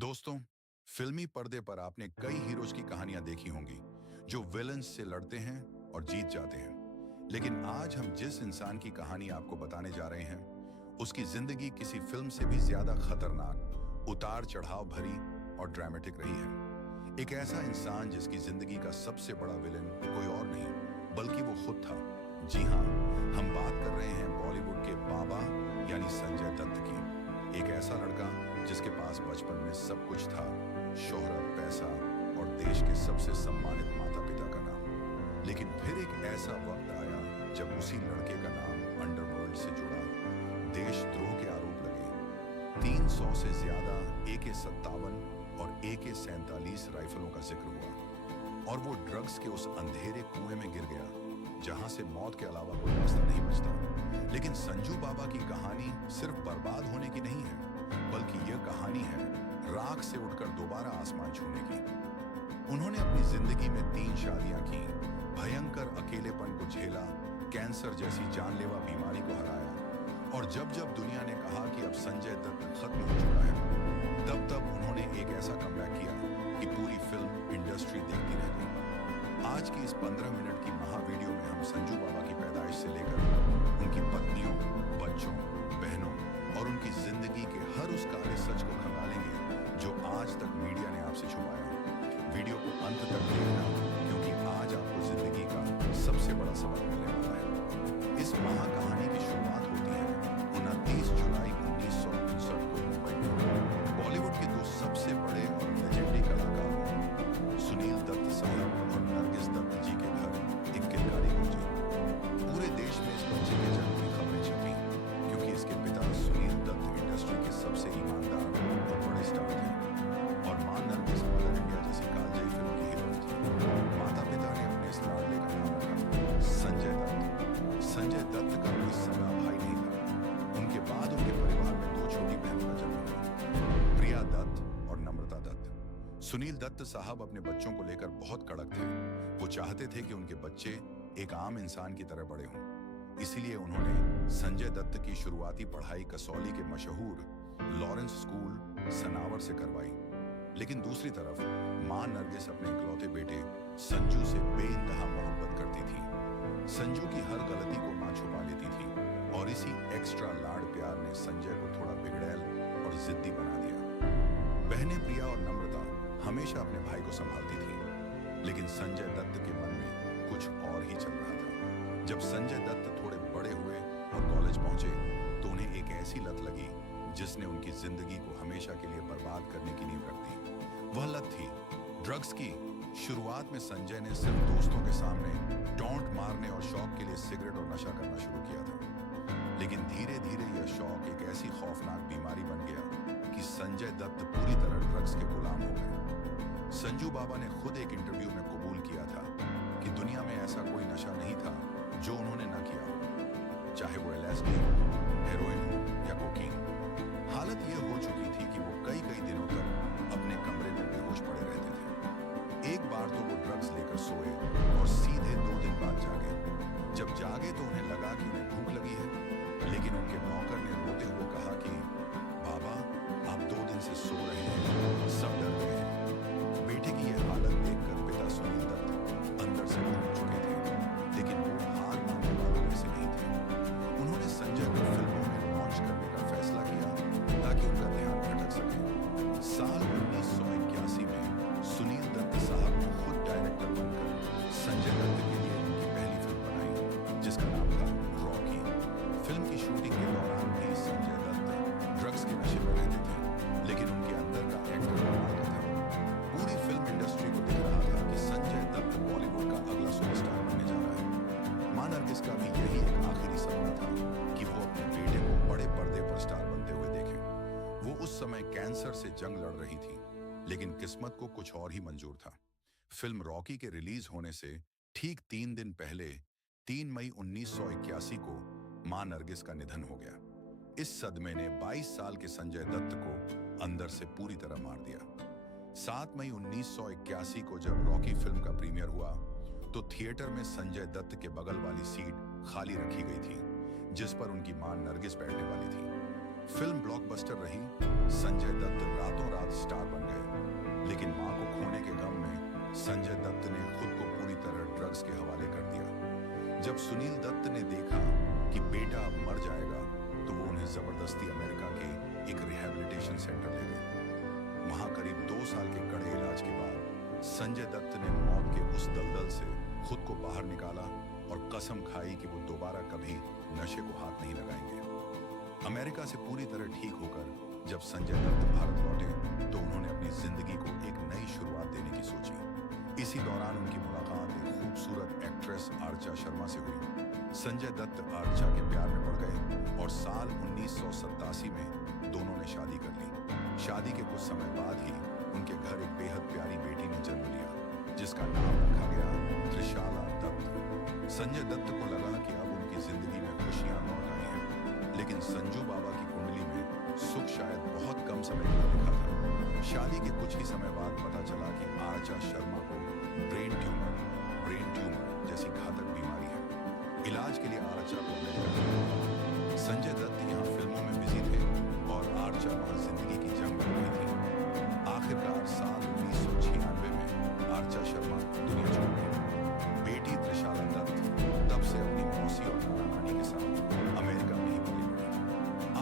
दोस्तों, फिल्मी पर्दे पर आपने कई हीरोज की कहानियां देखी होंगी जो विलन्स से लड़ते हैं और जीत जाते हैं। लेकिन आज हम जिस इंसान की कहानी आपको बताने जा रहे हैं, उसकी जिंदगी किसी फिल्म से भी ज्यादा खतरनाक, उतार चढ़ाव भरी और ड्रामेटिक रही है। एक ऐसा इंसान जिसकी जिंदगी का सबसे बड़ा विलन कोई और नहीं बल्कि वो खुद था। जी हाँ, हम बात कर रहे हैं बॉलीवुड के बाबा यानी संजय दत्त की। एक ऐसा लड़का जिसके पास बचपन में सब कुछ था, शोहरत, पैसा और देश के सबसे सम्मानित माता पिता का नाम। लेकिन फिर एक ऐसा वक्त आया जब उसी लड़के का नाम अंडरवर्ल्ड से जुड़ा, देशद्रोह के आरोप लगे, 300 से ज्यादा AK-57 और AK-47 राइफलों का जिक्र हुआ और वो ड्रग्स के उस अंधेरे कुएं में गिर गया जहां से मौत के अलावा कोई रास्ता नहीं बचता। लेकिन संजू बाबा की कहानी सिर्फ बर्बाद होने की नहीं है, बल्कि यह कहानी है राख से उठकर दोबारा आसमान छूने की। उन्होंने अपनी जिंदगी में 3 शादियां की, भयंकर अकेलेपन को झेला, कैंसर जैसी जानलेवा बीमारी को हराया और जब जब दुनिया ने कहा कि अब संजय दत्त खत्म हो चुका है, तब तब उन्होंने एक ऐसा कमबैक किया कि पूरी फिल्म इंडस्ट्री देखती रह गई। आज की इस 15 मिनट की महा वीडियो में हम संजू बाबा की पैदाइश से लेकर उनकी पत्नियों, बच्चों, बहनों और उनकी जिंदगी के हर उस काले सच को खंगालेंगे जो आज तक मीडिया ने आपसे छुपाया। वीडियो को अंत तक देखना, क्योंकि आज आपको जिंदगी का सबसे बड़ा सबक मिलने वाला है। इस महा कहानी की शुरुआत होती है 29 जुलाई 1959 को मुंबई में। बॉलीवुड के 2 सबसे बड़े और लेजेंडरी कलाकारों सुनील दत्त साहब और नरगिस दत्त जी के घर एक किलकारी गूंजी। पूरे देश में इस बच्चे के जन्म की खबरें छपी, क्योंकि इसके पिता सुनील दत्त इंडस्ट्री के सबसे ईमानदार और बड़े स्टार थे और मां नरगिस मदर इंडिया जैसी कालजयी फिल्म की हीरोइन थी। माता पिता ने अपने इस लाडले का नाम रखा संजय दत्त। संजय दत्त का कोई सगा भाई नहीं था। उनके बाद उनके परिवार में 2 छोटी बहनों का जन्म हुआ, प्रिया दत्त और नम्रता दत्त। सुनील दत्त साहब अपने बच्चों को लेकर बहुत कड़क थे। वो चाहते थे कि उनके बच्चे एक आम इंसान की तरह बड़े हों। इसीलिए उन्होंने संजय दत्त की शुरुआती पढ़ाई कसौली के मशहूर लॉरेंस स्कूल सनावर से करवाई। लेकिन दूसरी तरफ मां नरगिस अपने इकलौते बेटे संजू से बेइंतहा मोहब्बत करती थी। संजू की हर गलती को मां छुपा लेती थी और इसी एक्स्ट्रा लाड प्यार ने संजय को थोड़ा बिगड़ैल और जिद्दी बना दिया। बहनें प्रिया और नम्रता हमेशा अपने भाई को संभालती थी, लेकिन संजय दत्त के मन में कुछ और ही चल रहा था। जब संजय दत्त थोड़े बड़े हुए और कॉलेज पहुंचे, तो उन्हें एक ऐसी लत लगी जिसने उनकी जिंदगी को हमेशा के लिए बर्बाद करने की नींव रख दी। वह लत थी ड्रग्स की। शुरुआत में संजय ने सिर्फ दोस्तों के सामने टॉन्ट मारने और शौक के लिए सिगरेट और नशा करना शुरू किया था, लेकिन धीरे धीरे यह शौक एक ऐसी खौफनाक बीमारी बन गया कि संजय दत्त पूरी तरह ड्रग्स के गुलाम हो गए। संजू बाबा ने खुद एक इंटरव्यू में कबूल किया था कि दुनिया में ऐसा कोई नशा नहीं था जो उन्होंने न किया हो, चाहे वो LSD हो, हेरोइन हो या कोकीन। हालत यह हो चुकी थी कि वो कई कई दिनों तक अपने कमरे में बेहोश पड़े रहते थे। एक बार तो वो ड्रग्स लेकर सोए और सीधे 2 दिन बाद जागे। जब जागे तो उन्हें लगा कि उन्हें भूख लगी है, लेकिन उनके नौकर ने रोते हुए कहा कि बाबा, आप 2 दिन से सो रहे हैं, सब डर गए हैं। बेटे की यह हालत देखकर पिता सुनील दत्त अंदर से डर चुके थे, लेकिन वो हार मानने वालों में से नहीं थे। उन्होंने संजय को फिल्मों में लॉन्च करने का फैसला किया ताकि उनका ध्यान भटक सके। साल 1981 में सुनील दत्त साहब ने खुद डायरेक्टर बनकर संजय दत्त के लिए उनकी पहली फिल्म बनाई, जिसका नाम था रॉकी। फिल्म की शूटिंग के दौरान भी संजय दत्त ड्रग्स के नशे में रहते थे, लेकिन उनके अंदर का एक्टर कमाल का था। पूरी फिल्म इंडस्ट्री को दिख रहा था कि संजय दत्त बॉलीवुड का अगला सुपरस्टार बनने जा रहा है। मां नरगिस का भी यही एक आखिरी सपना था कि वो अपने बेटे को बड़े पर्दे पर स्टार बनते हुए देखें। वो उस समय कैंसर से जंग लड़ रही थी, लेकिन किस्मत को कुछ और ही मंजूर था। फिल्म रॉकी के रिलीज होने से ठीक 3 दिन पहले 3 मई 1981 को मां नरगिस का निधन हो गया। इस सदमे ने 22 साल के संजय दत्त को अंदर से पूरी तरह मार दिया। 7 मई 1981 को जब रॉकी फिल्म का प्रीमियर हुआ, तो थिएटर में संजय दत्त के बगल वाली सीट खाली रखी गई थी, जिस पर उनकी मां नरगिस बैठने वाली थी। फिल्म ब्लॉकबस्टर रही। संजय दत्त रातों रात स्टार बन गए, लेकिन मां को खोने के गम में संजय दत्त ने खुद को पूरी तरह ड्रग्स के हवाले कर दिया। जब सुनील दत्त ने देखा कि बेटा अब मर जाएगा, तो वो उन्हें जबरदस्ती अमेरिका के एक रिहैबिलिटेशन सेंटर ले गए। वहां करीब 2 साल के कड़े इलाज के बाद संजय दत्त ने मौत के उस दलदल से खुद को बाहर निकाला और कसम खाई कि वो दोबारा कभी नशे को हाथ नहीं लगाएंगे। अमेरिका से पूरी तरह ठीक होकर जब संजय दत्त भारत लौटे, तो उन्होंने अपनी जिंदगी को एक नई शुरुआत देने की सोची। इसी दौरान उनकी मुलाकात एक खूबसूरत एक्ट्रेस आर्चा शर्मा से हुई। संजय दत्त आर्चा के प्यार में पड़ गए और साल 1987 में दोनों ने शादी कर ली। शादी के कुछ समय बाद ही उनके घर एक बेहद प्यारी बेटी ने जन्म लिया, जिसका नाम रखा गया त्रिशाला दत्त। संजय दत्त को लगा कि अब उनकी जिंदगी में खुशियां लौट आई हैं, लेकिन संजू बाबा की कुंडली में सुख शायद बहुत कम समय के लिए लिखा था। शादी के कुछ ही समय बाद पता चला कि आर्चा शर्मा को ब्रेन ट्यूमर जैसी घातक बीमारी है। इलाज के लिए आर्चा को अमेरिका गए। संजय दत्त यहाँ फिल्मों में बिजी थे और आर्चा वहाँ जिंदगी की जंग लड़ रही थी। आखिरकार साल 1996 में आर्चा शर्मा दुनिया छोड़ गई। बेटी त्रिशाला दत्त तब से अपनी मौसी और नाना नानी के साथ अमेरिका में ही पली बड़ी।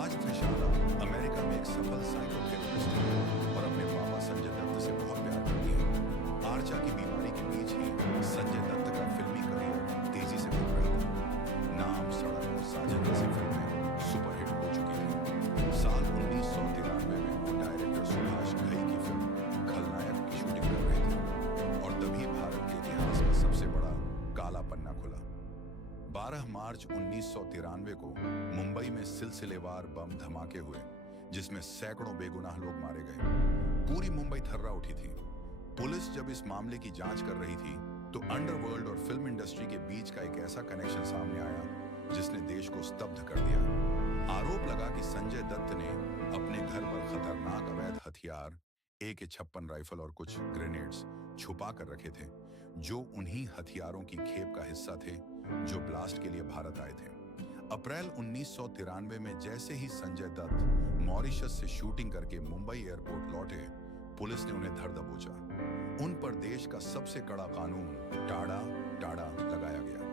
आज त्रिशाला अमेरिका में एक सफल साइकोथेरेपिस्ट है और अपने पापा संजय दत्त से बहुत प्यार करती है। आर्चा की बीमारी के बीच ही संजय दत्त का फिल्मी करियर तेजी से बढ़ रहा था। नाम, सड़क और साजन जैसी फिल्में सुपरहिट हो चुकी थी। साल 1993 में वो डायरेक्टर सुभाष घई की फिल्म खलनायक की शूटिंग कर रहे थे और तभी भारत के इतिहास का सबसे बड़ा काला पन्ना खुला। 12 मार्च 1993 को मुंबई में सिलसिलेवार बम धमाके हुए, जिसमें सैकड़ों बेगुनाह लोग मारे गए। पूरी मुंबई थर्रा उठी थी। पुलिस जब इस मामले की जांच कर रही थी, तो अंडरवर्ल्ड और फिल्म इंडस्ट्री के बीच का एक ऐसा कनेक्शन सामने आया जिसने देश को स्तब्ध कर दिया। आरोप लगा कि संजय दत्त ने अपने घर पर खतरनाक अवैध हथियार, AK-56 राइफल और कुछ ग्रेनेड्स छुपा कर रखे थे, जो उन्हीं हथियारों की खेप का हिस्सा थे जो ब्लास्ट के लिए भारत आए थे। अप्रैल 1993 में जैसे ही संजय दत्त मॉरिशस से शूटिंग करके मुंबई एयरपोर्ट लौटे, पुलिस ने उन्हें धर दबोचा। उन पर देश का सबसे कड़ा कानून टाड़ा लगाया गया।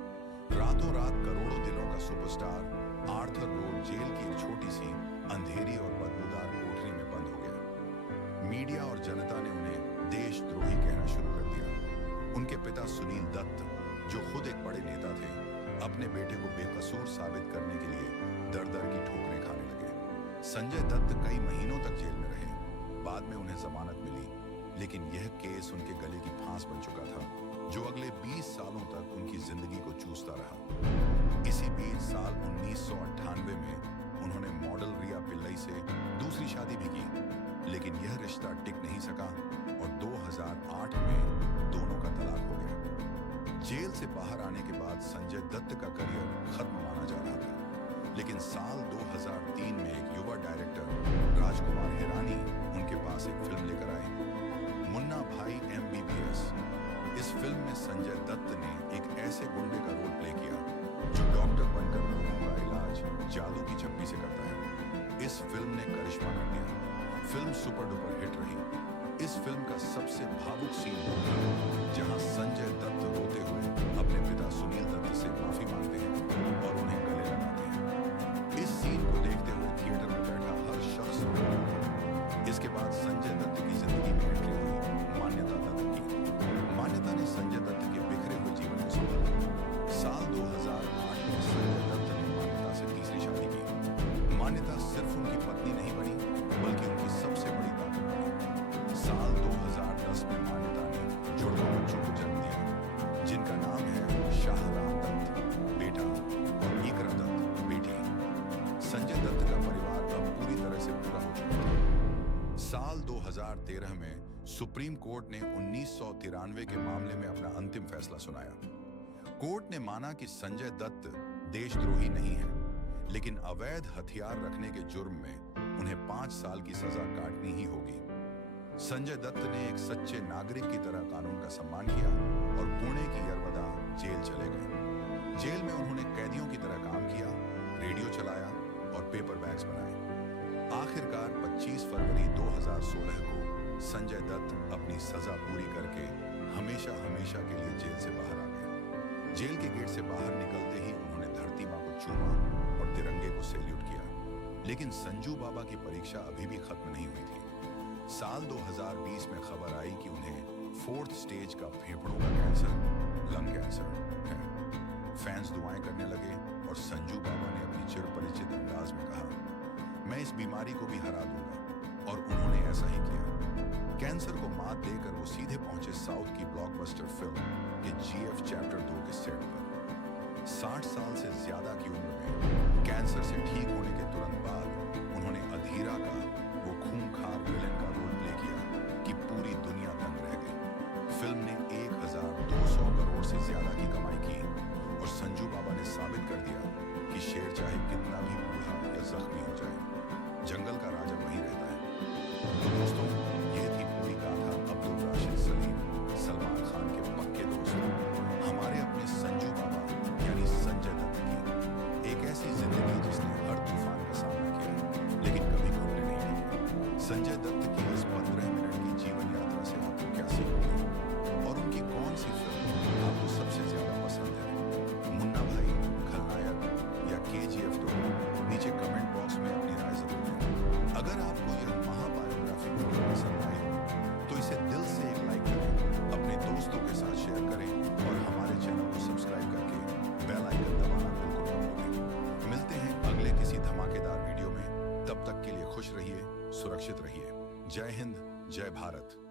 रातों रात करोड़ों दिलों का सुपरस्टार आर्थर रोड जेल की एक छोटी सी अंधेरी और बदबूदार कोठरी में बंद हो गया। मीडिया और जनता ने उन्हें देशद्रोही कहना शुरू कर दिया। उनके पिता सुनील दत्त, जो खुद एक बड़े नेता थे, अपने बेटे को बेकसूर साबित करने के लिए दर-दर की ठोकरें खाने लगे। संजय दत्त कई महीनों तक जेल में रहे। बाद में उन्हें जमानत मिली, लेकिन यह केस उनके गले की फांस बन चुका था, जो अगले 20 सालों तक उनकी जिंदगी को चूसता रहा। इसी बीच साल 1998 में उन्होंने मॉडल रिया पिल्लई से दूसरी शादी भी की, लेकिन यह रिश्ता टिक नहीं सका और 2008 में दोनों का तलाक हो गया। जेल से बाहर आने के बाद संजय दत्त का करियर खत्म माना जा रहा था, लेकिन साल 2003 में एक युवा डायरेक्टर राजकुमार हिरानी उनके पास एक फिल्म लेकर आए, मुन्ना भाई MBBS। इस फिल्म में संजय दत्त ने एक ऐसे गुंडे का रोल प्ले किया जो डॉक्टर बनकर लोगों का इलाज जादू की चप्पी से करता है। इस फिल्म ने करिश्मा कर दिया। फिल्म सुपर डुपर हिट रही। इस फिल्म का सबसे भावुक सीन वो था जहां संजय दत्त रोते हुए अपने पिता सुनील दत्त से माफी मांगते हैं और उन्हें गले लगाते हैं। इस सीन को देखते हुए थिएटर में बैठा हर शख्स रो रहा था। इसके बाद संजय दत्त की जिंदगी में एंट्री हुई मान्यता दत्त की। मान्यता ने संजय दत्त के बिखरे हुए जीवन को संभाला। साल 2008 में संजय दत्त ने मान्यता से तीसरी शादी की। मान्यता सिर्फ उनकी पत्नी नहीं बनी, बल्कि उनकी सबसे बड़ी ताकत बनी। साल 2010 में मान्यता ने जुड़वा बच्चों को जन्म दिया, जिनका नाम है शाहराम दत्त बेटा और इकरा दत्त बेटी। संजय दत्त का परिवार अब पूरी तरह से पूरा हो चुका था। साल 2013 में सुप्रीम कोर्ट ने 1993 के मामले में अपना अंतिम फैसला सुनाया। कोर्ट ने माना कि संजय दत्त देशद्रोही नहीं है, लेकिन अवैध हथियार रखने के जुर्म में उन्हें 5 साल की सजा काटनी ही होगी। संजय दत्त ने एक सच्चे नागरिक की तरह कानून का सम्मान किया और पुणे की यरवदा जेल चले गए। जेल में उन्होंने कैदियों की तरह काम किया, रेडियो चलाया और पेपर बैग्स बनाए। आखिरकार 25 फरवरी 2016 को संजय दत्त अपनी सजा पूरी करके हमेशा हमेशा के लिए जेल से बाहर आ गए। जेल के गेट से बाहर निकलते ही उन्होंने धरती मां को चूमा और तिरंगे को सैल्यूट किया। लेकिन संजू बाबा की परीक्षा अभी भी खत्म नहीं हुई थी। साल 2020 में खबर आई कि उन्हें 4th स्टेज का फेफड़ों का कैंसर, लंग कैंसर है। फैंस दुआएं करने लगे और संजू बाबा ने अपनी चिरपरिचित अंदाज में कहा, मैं इस बीमारी को भी हरा दूंगा, और उन्होंने ऐसा ही किया। कैंसर को मात देकर वो सीधे पहुंचे साउथ की ब्लॉकबस्टर फिल्म के GF चैप्टर 2 के सेट पर। 60 साल से ज्यादा की उम्र में कैंसर से ठीक होने के तुरंत बाद उन्होंने अधीरा का वो खूंखार विलेन का रोल प्ले किया कि पूरी दुनिया दंग रह गई। फिल्म ने 1200 करोड़ से ज्यादा की कमाई की और संजू बाबा ने साबित कर दिया कि शेर चाहे कितना भी बूढ़ा या जख्मी हो जाए, जंगल का राजा वही रहता है। तो दोस्तों, ये थी पूरी गाथा अब्दुल राशिद सलीम, सलमान खान के पक्के दोस्त, हमारे अपने संजू बाबा यानी संजय दत्त की एक ऐसी जिंदगी जिसने हर तूफान का सामना किया लेकिन कभी घुटने नहीं टेके। संजय दत्त की इस 15 मिनट की जीवन यात्रा से आपको क्या सीख मिली और उनकी कौन सी फिल्म आपको सबसे ज्यादा पसंद है? मुन्ना भाई, खलनायक या KGF 2? नीचे कमेंट बॉक्स में अपनी राय जरूर दें। अगर आपको यह महाबायोग्राफी वीडियो पसंद आई हो तो इसे दिल से एक लाइक करें, अपने दोस्तों के साथ शेयर करें और हमारे चैनल को सब्सक्राइब करके बेल आइकन दबाना बिल्कुल मत भूलें। मिलते हैं अगले किसी धमाकेदार वीडियो में, तब तक के लिए खुश रहिए, सुरक्षित रहिए। जय हिंद, जय भारत।